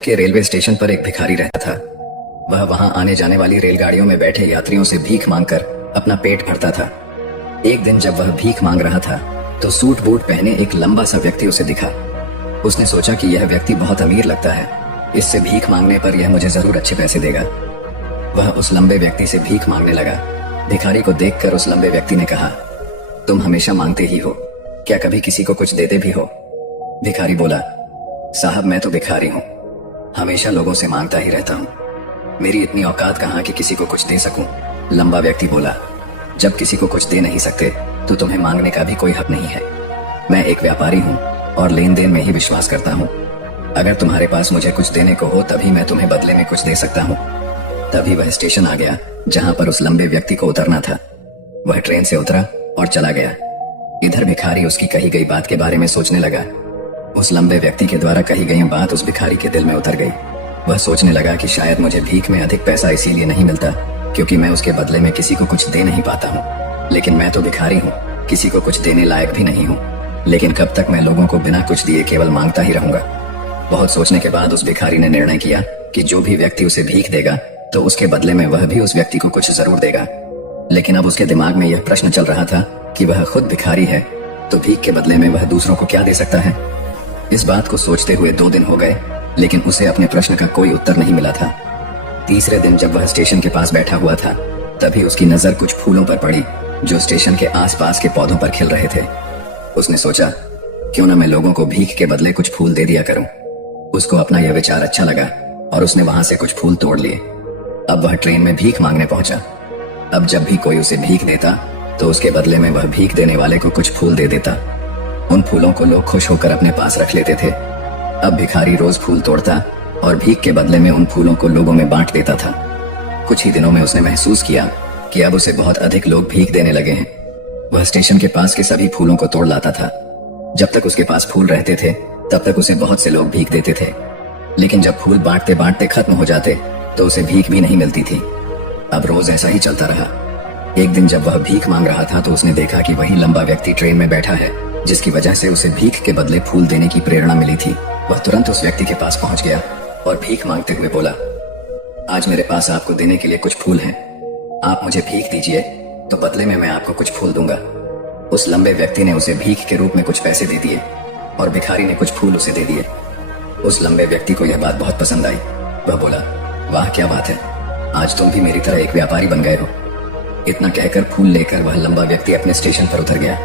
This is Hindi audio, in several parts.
के रेलवे स्टेशन पर एक भिखारी रहता था। वह वहां आने जाने वाली रेलगाड़ियों में बैठे यात्रियों से भीख मांगकर अपना पेट भरता था। एक दिन जब वह भीख मांग रहा था तो सूट बूट पहने एक लंबा सा व्यक्ति उसे दिखा। उसने सोचा कि यह व्यक्ति बहुत अमीर लगता है, इससे भीख मांगने पर यह मुझे जरूर अच्छे पैसे देगा। वह उस लंबे व्यक्ति से भीख मांगने लगा। भिखारी को देखकर उस लंबे व्यक्ति ने कहा, तुम हमेशा मांगते ही हो, क्या कभी किसी को कुछ देते भी हो? भिखारी बोला, साहब मैं तो भिखारी हूँ, हमेशा लोगों से मांगता ही रहता हूँ, मेरी इतनी औकात कहाँ कि किसी को कुछ दे सकूं। लंबा व्यक्ति बोला, जब किसी को कुछ दे नहीं सकते तो तुम्हें मांगने का भी कोई हक नहीं है। मैं एक व्यापारी हूँ और लेन देन में ही विश्वास करता हूँ। अगर तुम्हारे पास मुझे कुछ देने को हो तभी मैं तुम्हें बदले में कुछ दे सकता हूँ। तभी वह स्टेशन आ गया जहाँ पर उस लंबे व्यक्ति को उतरना था। वह ट्रेन से उतरा और चला गया। इधर भिखारी उसकी कही गई बात के बारे में सोचने लगा। उस लंबे व्यक्ति के द्वारा कही गई बात उस भिखारी के दिल में उतर गई। वह सोचने लगा कि शायद मुझे भीख में अधिक पैसा इसीलिए नहीं मिलता क्योंकि मैं उसके बदले में किसी को कुछ दे नहीं पाता हूँ। लेकिन मैं तो भिखारी हूँ, किसी को कुछ देने लायक भी नहीं हूँ। लेकिन कब तक मैं लोगों को बिना कुछ दिए केवल मांगता ही रहूंगा। बहुत सोचने के बाद उस भिखारी ने निर्णय किया कि जो भी व्यक्ति उसे भीख देगा तो उसके बदले में वह भी उस व्यक्ति को कुछ जरूर देगा। लेकिन अब उसके दिमाग में यह प्रश्न चल रहा था कि वह खुद भिखारी है तो भीख के बदले में वह दूसरों को क्या दे सकता है। इस बात को सोचते हुए 2 दिन हो गए, लेकिन उसे अपने प्रश्न का कोई उत्तर नहीं मिला था। तीसरे दिन जब वह स्टेशन के पास बैठा हुआ था तभी उसकी नजर कुछ फूलों पर पड़ी जो स्टेशन के आसपास के पौधों पर खिल रहे थे। उसने सोचा, क्यों न मैं लोगों को भीख के बदले कुछ फूल दे दिया करूं। उसको अपना यह विचार अच्छा लगा और उसने वहां से कुछ फूल तोड़ लिए। अब वह ट्रेन में भीख मांगने पहुंचा। अब जब भी कोई उसे भीख देता तो उसके बदले में वह भीख देने वाले को कुछ फूल दे देता। उन फूलों को लोग खुश होकर अपने पास रख लेते थे। अब भिखारी रोज फूल तोड़ता और भीख के बदले में उन फूलों को लोगों में बांट देता था। कुछ ही दिनों में उसने महसूस किया कि अब उसे बहुत अधिक लोग भीख देने लगे हैं। वह स्टेशन के पास के सभी फूलों को तोड़ लाता था। जब तक उसके पास फूल रहते थे तब तक उसे बहुत से लोग भीख देते थे। लेकिन जब फूल बांटते बांटते खत्म हो जाते तो उसे भीख भी नहीं मिलती थी। अब रोज ऐसा ही चलता रहा। एक दिन जब वह भीख मांग रहा था तो उसने देखा कि वही लंबा व्यक्ति ट्रेन में बैठा है जिसकी वजह से उसे भीख के बदले फूल देने की प्रेरणा मिली थी। वह तुरंत उस व्यक्ति के पास पहुंच गया और भीख मांगते हुए बोला, आज मेरे पास आपको देने के लिए कुछ फूल हैं, आप मुझे भीख दीजिए तो बदले में मैं आपको कुछ फूल दूंगा। उस लंबे व्यक्ति ने उसे भीख के रूप में कुछ पैसे दे दिए और भिखारी ने कुछ फूल उसे दे दिए। उस लंबे व्यक्ति को यह बात बहुत पसंद आई। वह बोला, वाह क्या बात है, आज तुम भी मेरी तरह एक व्यापारी बन गए हो। इतना कहकर फूल लेकर वह लंबा व्यक्ति अपने स्टेशन पर उतर गया।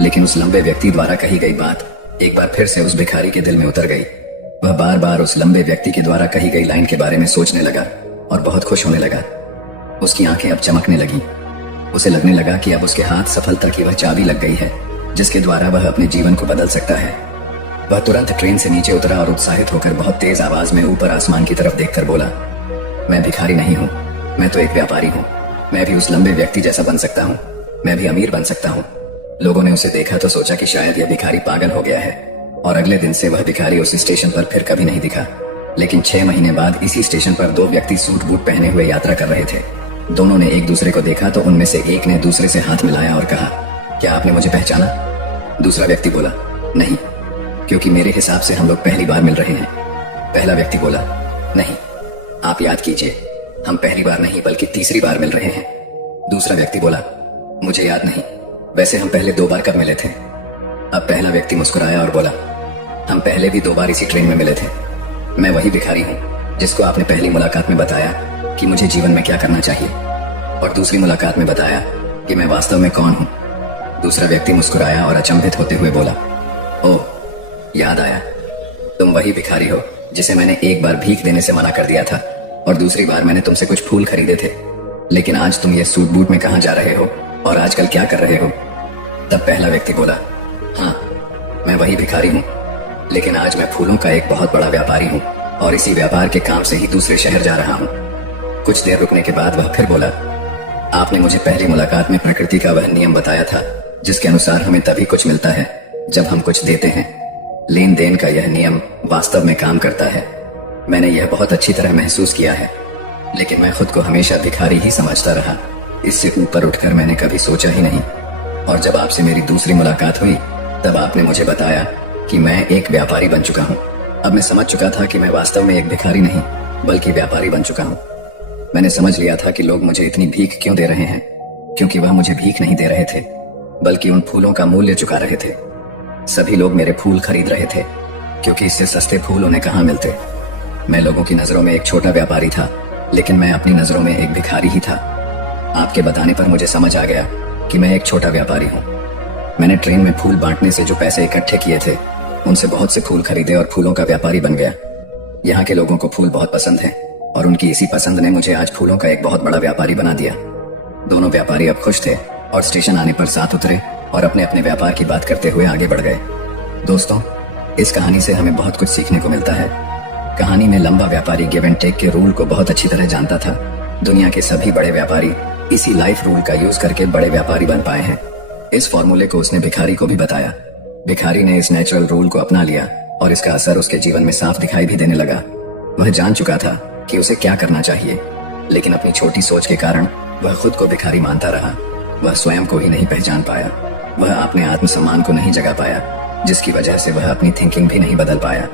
लेकिन उस लंबे व्यक्ति द्वारा कही गई बात एक बार फिर से उस भिखारी के दिल में उतर गई। वह बार बार उस लंबे व्यक्ति के द्वारा कही गई लाइन के बारे में सोचने लगा और बहुत खुश होने लगा। उसकी आंखें अब चमकने लगी। उसे लगने लगा कि अब उसके हाथ सफलता की वह चाबी लग गई है जिसके द्वारा वह अपने जीवन को बदल सकता है। वह तुरंत ट्रेन से नीचे उतरा और उत्साहित होकर बहुत तेज आवाज में ऊपर आसमान की तरफ देखकर बोला, मैं भिखारी नहीं हूँ, मैं तो एक व्यापारी हूँ। मैं भी उस लंबे व्यक्ति जैसा बन सकता हूँ, मैं भी अमीर बन सकता हूँ। लोगों ने उसे देखा तो सोचा कि शायद यह भिखारी पागल हो गया है और अगले दिन से वह भिखारी उस स्टेशन पर फिर कभी नहीं दिखा। लेकिन 6 महीने बाद इसी स्टेशन पर 2 व्यक्ति सूट बूट पहने हुए यात्रा कर रहे थे। दोनों ने एक दूसरे को देखा तो उनमें से एक ने दूसरे से हाथ मिलाया और कहा, क्या आपने मुझे पहचाना? दूसरा व्यक्ति बोला, नहीं, क्योंकि मेरे हिसाब से हम लोग पहली बार मिल रहे हैं। पहला व्यक्ति बोला, नहीं, आप याद कीजिए, हम पहली बार नहीं बल्कि तीसरी बार मिल रहे हैं। दूसरा व्यक्ति बोला, मुझे याद नहीं, वैसे हम पहले 2 बार कब मिले थे? अब पहला व्यक्ति मुस्कुराया और बोला, हम पहले भी 2 बार इसी ट्रेन में मिले थे। मैं वही भिखारी हूँ जिसको आपने पहली मुलाकात में बताया कि मुझे जीवन में क्या करना चाहिए और दूसरी मुलाकात में बताया कि मैं वास्तव में कौन हूँ। दूसरा व्यक्ति मुस्कुराया और अचंभित होते हुए बोला, ओह, याद आया, तुम वही भिखारी हो जिसे मैंने एक बार भीख देने से मना कर दिया था और दूसरी बार मैंने तुमसे कुछ फूल खरीदे थे। लेकिन आज तुम ये सूट बूट में कहाँ जा रहे हो और आजकल क्या कर रहे हो? तब पहला व्यक्ति बोला, हाँ, मैं वही भिखारी हूँ, लेकिन आज मैं फूलों का एक बहुत बड़ा व्यापारी हूँ और इसी व्यापार के काम से ही दूसरे शहर जा रहा हूँ। कुछ देर रुकने के बाद वह फिर बोला, आपने मुझे पहली मुलाकात में प्रकृति का वह नियम बताया था जिसके अनुसार हमें तभी कुछ मिलता है जब हम कुछ देते हैं। लेन देन का यह नियम वास्तव में काम करता है। मैंने यह बहुत अच्छी तरह महसूस किया है, लेकिन मैं खुद को हमेशा भिखारी ही समझता रहा। इससे ऊपर उठकर मैंने कभी सोचा ही नहीं। और जब आपसे मेरी दूसरी मुलाकात हुई तब आपने मुझे बताया कि मैं एक व्यापारी बन चुका हूँ अब मैं समझ चुका था कि मैं वास्तव में एक भिखारी नहीं बल्कि व्यापारी बन चुका हूँ। मैंने समझ लिया था कि लोग मुझे इतनी भीख क्यों दे रहे हैं, क्योंकि वह मुझे भीख नहीं दे रहे थे बल्कि उन फूलों का मूल्य चुका रहे थे। सभी लोग मेरे फूल खरीद रहे थे क्योंकि इससे सस्ते फूल उन्हें कहाँ मिलते। मैं लोगों की नजरों में एक छोटा व्यापारी था, लेकिन मैं अपनी नजरों में एक भिखारी ही था। आपके बताने पर मुझे समझ आ गया कि मैं एक छोटा व्यापारी हूँ। मैंने ट्रेन में फूल बांटने से जो पैसे इकट्ठे किए थे उनसे बहुत से फूल खरीदे और फूलों का व्यापारी बन गया। यहाँ के लोगों को फूल बहुत पसंद है और उनकी इसी पसंद ने मुझे आज फूलों का एक बहुत बड़ा व्यापारी बना दिया। दोनों व्यापारी अब खुश थे और स्टेशन आने पर साथ उतरे और अपने अपने व्यापार की बात करते हुए आगे बढ़ गए। दोस्तों, इस कहानी से हमें बहुत कुछ सीखने को मिलता है। कहानी में लंबा व्यापारी गिव एंड टेक के रूल को बहुत अच्छी तरह जानता था। दुनिया के सभी बड़े व्यापारी इसी लाइफ रूल का यूज करके बड़े व्यापारी बन पाए हैं। इस फॉर्मूले को उसने भिखारी को भी बताया। भिखारी ने इस नेचुरल रूल को अपना लिया और इसका असर उसके जीवन में साफ दिखाई भी देने लगा। वह जान चुका था कि उसे क्या करना चाहिए, लेकिन अपनी छोटी सोच के कारण वह खुद को भिखारी मानता रहा। वह स्वयं को ही नहीं पहचान पाया। वह अपने आत्मसम्मान को नहीं जगा पाया, जिसकी वजह से वह अपनी थिंकिंग भी नहीं बदल पाया।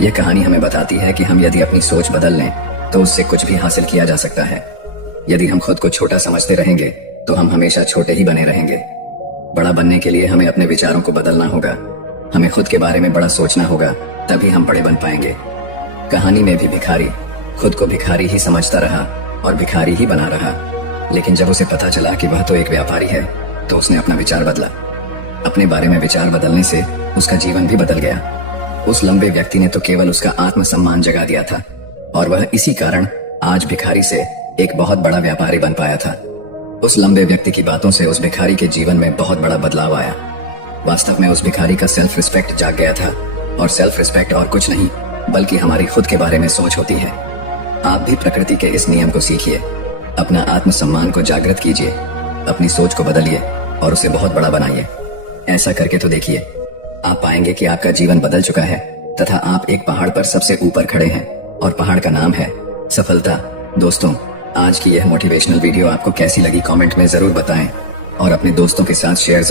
यह कहानी हमें बताती है कि हम यदि अपनी सोच बदल लें तो उससे कुछ भी हासिल किया जा सकता है। यदि हम खुद को छोटा समझते रहेंगे तो हम हमेशा छोटे ही बने रहेंगे। बड़ा बनने के लिए हमें अपने विचारों को बदलना होगा। हमें खुद के बारे में बड़ा सोचना होगा, तभी हम बड़े बन पाएंगे। कहानी में भी भिखारी खुद को भिखारी ही समझता रहा और भिखारी ही बना रहा, लेकिन जब उसे पता चला कि वह तो एक व्यापारी है तो उसने अपना विचार बदला। अपने बारे में विचार बदलने से उसका जीवन भी बदल गया। उस लंबे व्यक्ति ने तो केवल उसका आत्मसम्मान जगा दिया था और वह इसी कारण आज भिखारी से एक बहुत बड़ा व्यापारी बन पाया था। उस लंबे व्यक्ति की बातों से उस भिखारी के जीवन में बहुत बड़ा बदलाव आया। वास्तव में उस भिखारी का सेल्फ रिस्पेक्ट जाग गया था, और सेल्फ रिस्पेक्ट और कुछ नहीं बल्कि हमारी खुद के बारे में सोच होती है। आप भी प्रकृति के इस नियम को सीखिए, अपना आत्मसम्मान को जागृत कीजिए, अपनी सोच को बदलिए और उसे बहुत बड़ा बनाइए। ऐसा करके तो देखिए, आप पाएंगे कि आपका जीवन बदल चुका है तथा आप एक पहाड़ पर सबसे ऊपर खड़े हैं और पहाड़ का नाम है सफलता। दोस्तों, आज की यह मोटिवेशनल वीडियो आपको कैसी लगी कमेंट में जरूर बताएं और अपने दोस्तों के साथ शेयर